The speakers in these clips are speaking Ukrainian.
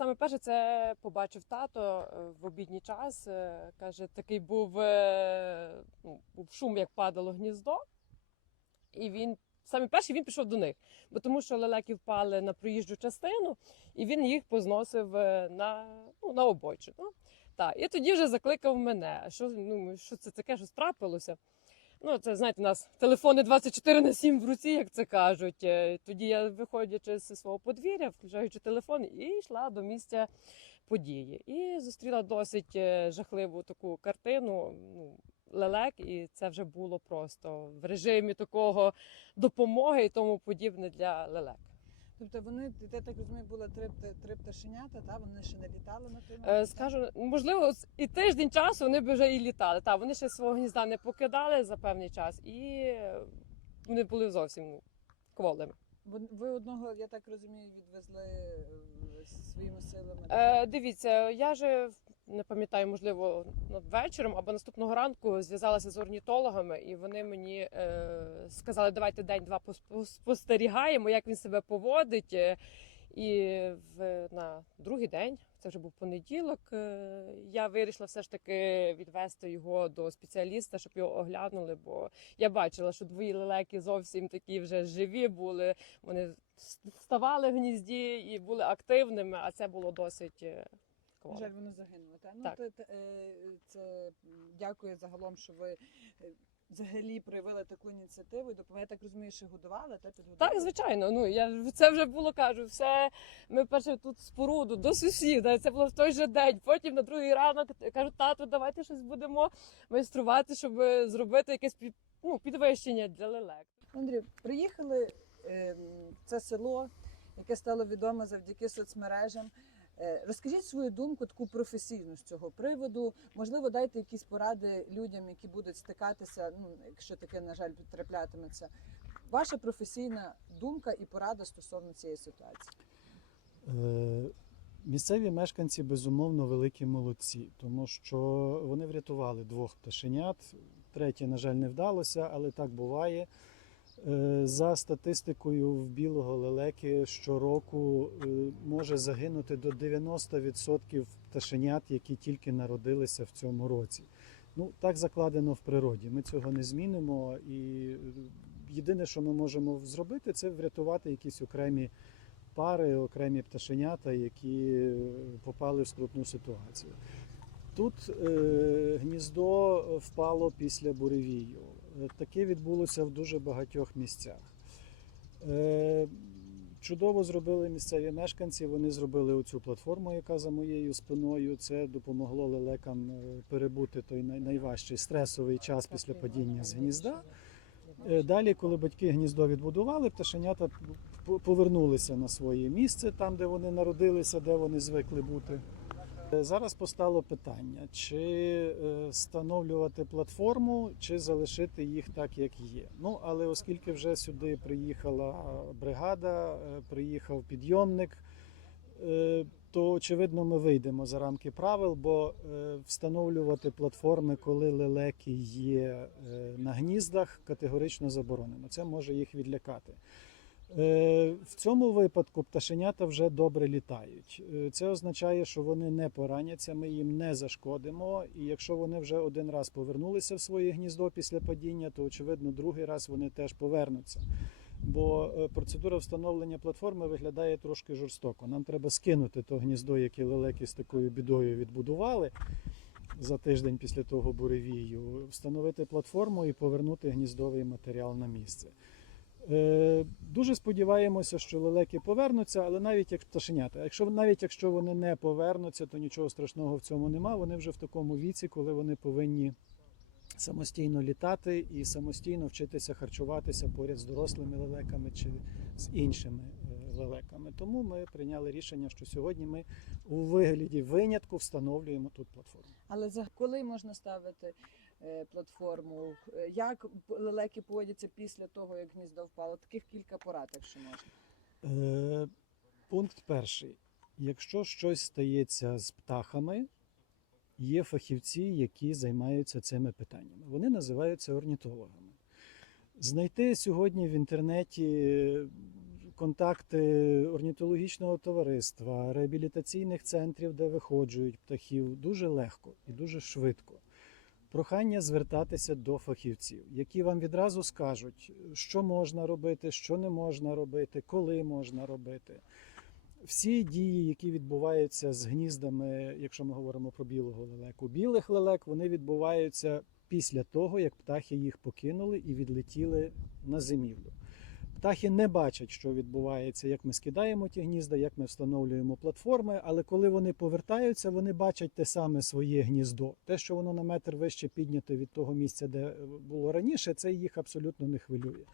Саме перше, це побачив тато е, в обідній час. е, Каже, такий був, е, ну, був шум, як падало гніздо. І він саме перший він пішов до них, бо тому що лелеки впали на проїжджу частину, і він їх позносив на, ну, на обочину. Так, і тоді вже закликав мене. Що, ну, що це таке, що трапилося? Ну, це знаєте, у нас телефони 24 на 7 в руці, як це кажуть. Е, Тоді я, виходячи з свого подвір'я, включаючи телефон, і йшла до місця події. І зустріла досить е, жахливу таку картину. Ну, лелек, і це вже було просто в режимі такого допомоги і тому подібне для лелек. Тобто вони, я так розумію, були три, три пташенята, та вони ще не літали на той Е, момент? Скажу, можливо, і тиждень часу вони б вже і літали. Та вони ще свого гнізда не покидали за певний час, і е, вони були зовсім кволими. Ви одного, я так розумію, відвезли е, своїми силами. Е, дивіться, я же не пам'ятаю, можливо, ну, вечором або наступного ранку зв'язалася з орнітологами, і вони мені е, сказали, давайте день-два пос- пос- спостерігаємо, як він себе поводить. Е, І в, на другий день, це вже був понеділок, е, я вирішила все ж таки відвести його до спеціаліста, щоб його оглянули. Бо я бачила, що двої лелеки зовсім такі вже живі були. Вони вставали в гнізді і були активними, а це було досить е, На жаль, вони загинули. Та? Ну, Так. то, те- е, це дякую загалом, що ви е, взагалі проявили таку ініціативу. Я так розумію, що годували, та підгодували? Так, звичайно. Ну я це вже було кажу. Все ми перше тут споруду до сусіда. Це було в той же день. Потім на другий ранок кажуть, тату, давайте щось будемо майструвати, щоб зробити якесь пі- ну, підвищення для лелек. Андрій, приїхали е, в це село, яке стало відоме завдяки соцмережам. Е, Розкажіть свою думку, таку професійну з цього приводу. Можливо, дайте якісь поради людям, які будуть стикатися, ну якщо таке, на жаль, траплятиметься. Ваша професійна думка і порада стосовно цієї ситуації. Е, Місцеві мешканці безумовно великі молодці, тому що вони врятували двох пташенят. Третє, на жаль, не вдалося, але так буває. Е, За статистикою в білого лелеки щороку е, може загинути до 90% пташенят, які тільки народилися в цьому році. Ну, так закладено в природі. Ми цього не змінимо. І е, єдине, що ми можемо зробити, це врятувати якісь окремі пари, окремі пташенята, які попали в скрутну ситуацію. Тут гніздо впало після буревію. Таке відбулося в дуже багатьох місцях. Е, чудово зробили місцеві мешканці. Вони зробили оцю платформу, яка за моєю спиною. Це допомогло лелекам е, перебути той найважчий стресовий час після падіння з гнізда. Е, Далі, коли батьки гніздо відбудували, пташенята повернулися на своє місце, там, де вони народилися, де вони звикли бути. Е, Зараз постало питання: чи е, встановлювати платформу, чи залишити їх так, як є. Ну але оскільки вже сюди приїхала бригада, е, приїхав підйомник, то очевидно ми вийдемо за рамки правил, бо встановлювати платформи, коли лелеки є на гніздах, категорично заборонено. Це може їх відлякати. Е, В цьому випадку пташенята вже добре літають. Е, Це означає, що вони не пораняться, ми їм не зашкодимо. І якщо вони вже один раз повернулися в своє гніздо після падіння, то очевидно другий раз вони теж повернуться. Бо е, процедура встановлення платформи виглядає трошки жорстоко. Нам треба скинути то гніздо, яке лелеки з такою бідою відбудували за тиждень після того буревію, встановити платформу і повернути гніздовий матеріал на місце. Е, Дуже сподіваємося, що лелеки повернуться, але навіть як пташенята. Якщо навіть якщо вони не повернуться, то нічого страшного в цьому нема. Вони вже в такому віці, коли вони повинні самостійно літати і самостійно вчитися харчуватися поряд з дорослими лелеками чи з іншими е, лелеками. Тому ми прийняли рішення, що сьогодні ми у вигляді винятку встановлюємо тут платформу. Але за коли можна ставити платформу? Е, Як лелеки поводяться після того, як гніздо впало? Таких кілька порад, якщо можна. Е, Пункт перший. Якщо щось стається з птахами, є фахівці, які займаються цими питаннями. Вони називаються орнітологами. Знайти сьогодні в інтернеті контакти орнітологічного товариства, реабілітаційних центрів, де виходжують птахів, дуже легко і дуже швидко. Прохання звертатися до фахівців, які вам відразу скажуть, що можна робити, що не можна робити, коли можна робити. Всі дії, які відбуваються з гніздами, якщо ми говоримо про білого лелеку, білих лелек, вони відбуваються після того, як птахи їх покинули і відлетіли на зимівлю. Птахи не бачать, що відбувається, як ми скидаємо ті гнізда, як ми встановлюємо платформи. Але коли вони повертаються, вони бачать те саме своє гніздо. Те, що воно на метр вище підняте від того місця, де було раніше, це їх абсолютно не хвилює.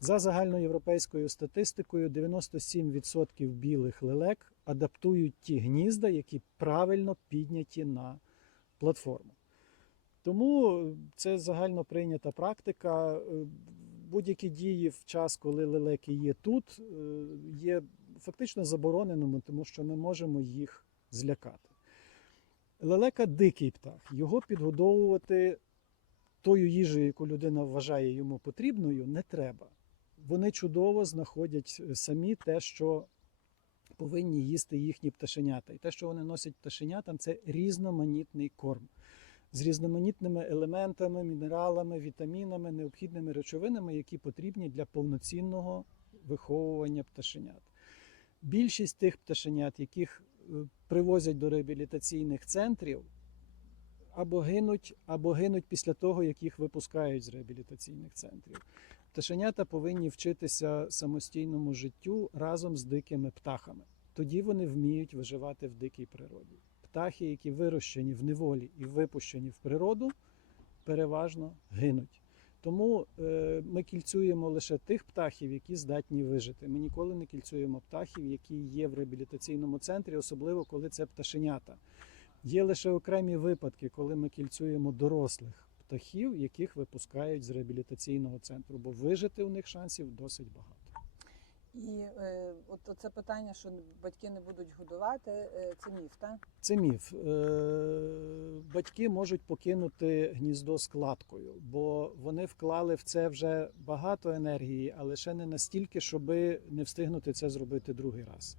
За загальноєвропейською статистикою, 97% білих лелек адаптують ті гнізда, які правильно підняті на платформу. Тому це загально прийнята практика. Будь-які дії в час, коли лелеки є тут, е, є фактично забороненими, тому що ми можемо їх злякати. Лелека дикий птах. Його підгодовувати тою їжею, яку людина вважає йому потрібною, не треба. Вони чудово знаходять е, самі те, що повинні їсти їхні пташенята. І те, що вони носять пташенятам, це різноманітний корм з різноманітними елементами, мінералами, вітамінами, необхідними речовинами, які потрібні для повноцінного виховування пташенят. Більшість тих пташенят, яких е, привозять до реабілітаційних центрів, або гинуть, або гинуть після того, як їх випускають з реабілітаційних центрів. Пташенята повинні вчитися самостійному життю разом з дикими птахами. Тоді вони вміють виживати в дикій природі. Птахи, які вирощені в неволі і випущені в природу, переважно гинуть. Тому е, ми кільцюємо лише тих птахів, які здатні вижити. Ми ніколи не кільцюємо птахів, які є в реабілітаційному центрі, особливо коли це пташенята. Є лише окремі випадки, коли ми кільцюємо дорослих птахів, яких випускають з реабілітаційного центру, бо вижити у них шансів досить багато. І е, от це питання, що батьки не будуть годувати, е, це міф, так? Це міф. Е, Батьки можуть покинути гніздо складкою, бо вони вклали в це вже багато енергії, але ще не настільки, щоб не встигнути це зробити другий раз.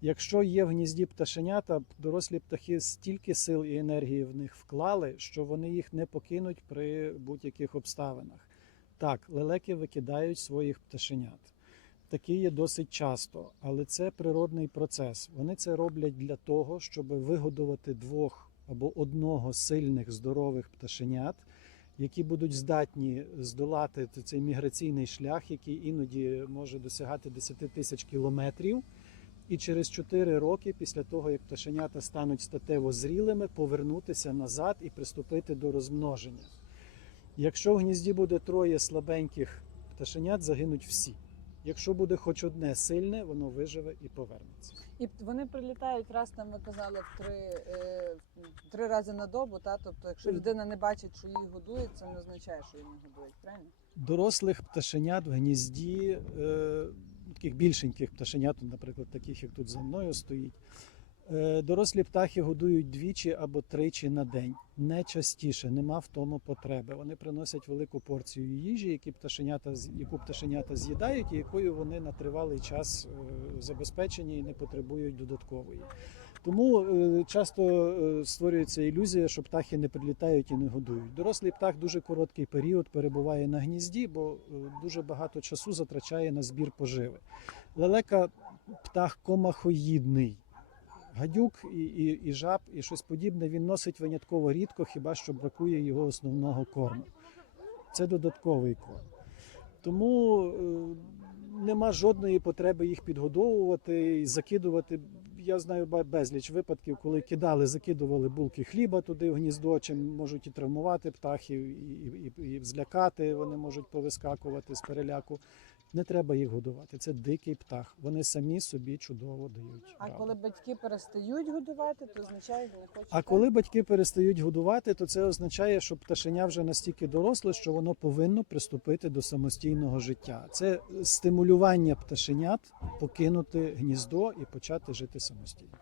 Якщо є в гнізді пташенята, дорослі птахи стільки сил і енергії в них вклали, що вони їх не покинуть при будь-яких обставинах. Так, лелеки викидають своїх пташенят. Такі є досить часто, але це природний процес. Вони це роблять для того, щоб вигодувати двох або одного сильних здорових пташенят, які будуть здатні здолати цей міграційний шлях, який іноді може досягати 10 тисяч кілометрів. І через 4 роки, після того як пташенята стануть статево зрілими, повернутися назад і приступити до розмноження. Якщо в гнізді буде троє слабеньких пташенят, загинуть всі. Якщо буде хоч одне сильне, воно виживе і повернеться. І вони прилітають раз там, ви казали, в три, е, в три рази на добу. Та? Тобто, якщо людина не бачить, що її годують, це не означає, що її не годують, правильно? Дорослих пташенят в гнізді, е, таких більшеньких пташенят, наприклад, таких як тут за мною стоїть. Е, Дорослі птахи годують двічі або тричі на день. Не частіше, нема в тому потреби. Вони приносять велику порцію їжі, які пташенята, яку пташенята з'їдають, і якою вони на тривалий час е, забезпечені і не потребують додаткової. Тому е, часто створюється ілюзія, що птахи не прилітають і не годують. Дорослий птах дуже короткий період перебуває на гнізді, бо дуже багато часу затрачає на збір поживи. Лелека птах комахоїдний. Гадюк і, і, і жаб, і щось подібне він носить винятково рідко, хіба що бракує його основного корму. Це додатковий корм. Тому е, нема жодної потреби їх підгодовувати і закидувати. Я знаю безліч випадків, коли кидали, закидували булки хліба туди в гніздо, чим можуть і травмувати птахів, і, і, і злякати, вони можуть повискакувати з переляку. Не треба їх годувати. Це дикий птах. Вони самі собі чудово дають. А раду. коли батьки перестають годувати, то означає, що не хочуть. А коли батьки перестають годувати, то це означає, що пташеня вже настільки доросле, що воно повинно приступити до самостійного життя. Це стимулювання пташенят покинути гніздо і почати жити самостійно.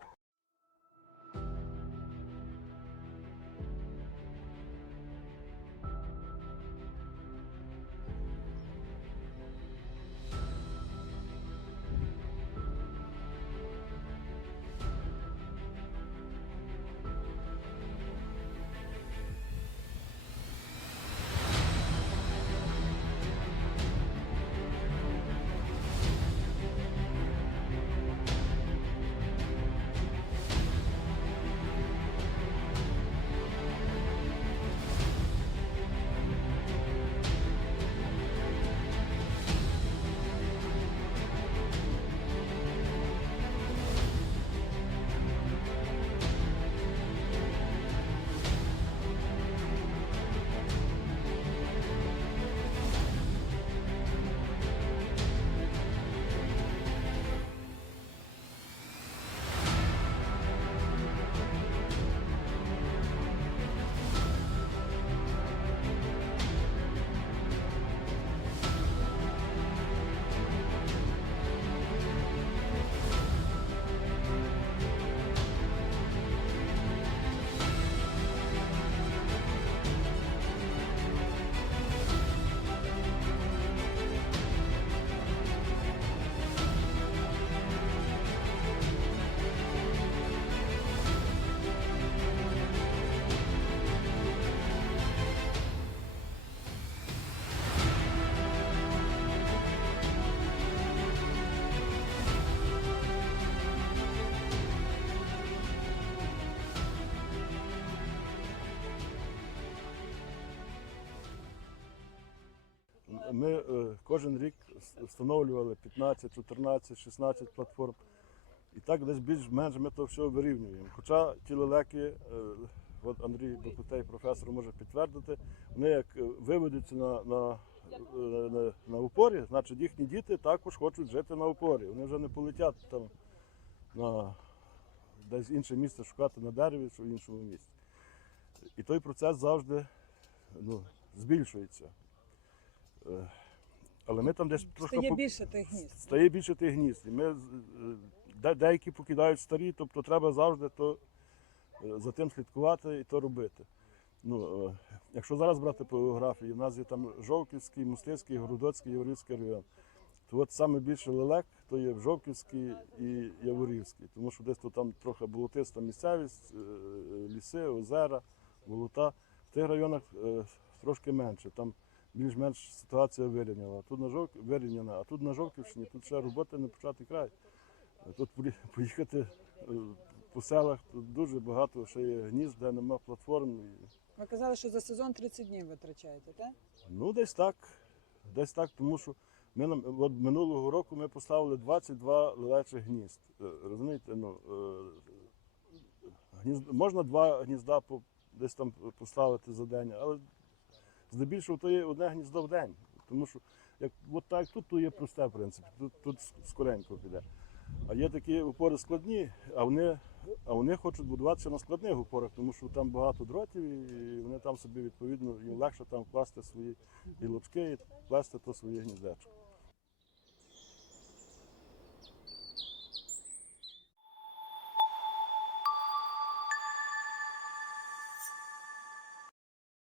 Ми е, кожен рік встановлювали 15, 14, 16 платформ. І так десь більш-менш ми то все вирівнюємо. Хоча ті лелеки, е, от Андрій Бекутей, професор, може підтвердити, вони як е, виведуться на, на, на, на упорі, значить їхні діти також хочуть жити на упорі. Вони вже не полетять там на десь інше місце шукати на дереві чи в іншому місці. І той процес завжди ну, збільшується. Але ми там десь трошки Стає більше тих гнізд. стає більше тих гнізд. І ми, е, де- деякі покидають старі, тобто треба завжди то, е, за тим слідкувати і то робити. Ну, е, якщо зараз брати по географії, в нас є там Жовківський, Мустицький, Городоцький, Яворівський район. То от саме більше лелек то є в Жовківський і Яворівський, тому що десь то там трохи болотиста місцевість, ліси, озера, болота. В тих районах трошки менше. Там більш-менш ситуація вирівняла. Тут на Жовк... вирівняна, а тут на Жовківщині, тут ще роботи не почати край. Тут поїхати е, по селах, тут дуже багато ще є гнізд, де нема платформ. Ви казали, що за сезон 30 днів витрачаєте, так? Ну, десь так. Десь так, тому що ми нам от минулого року ми поставили 22 лелечих гнізд. Е, Розумієте, ну е, гнізд, можна два гнізда по, десь там поставити за день, але здебільшого то є одне гніздо в день. Тому що як от так тут то є просте, в принципі, тут, тут скоренько піде. А є такі опори складні, а вони, а вони хочуть будуватися на складних опорах, тому що там багато дротів, і вони там собі відповідно їм легше там класти свої гілочки і вкласти то своє гніздечко.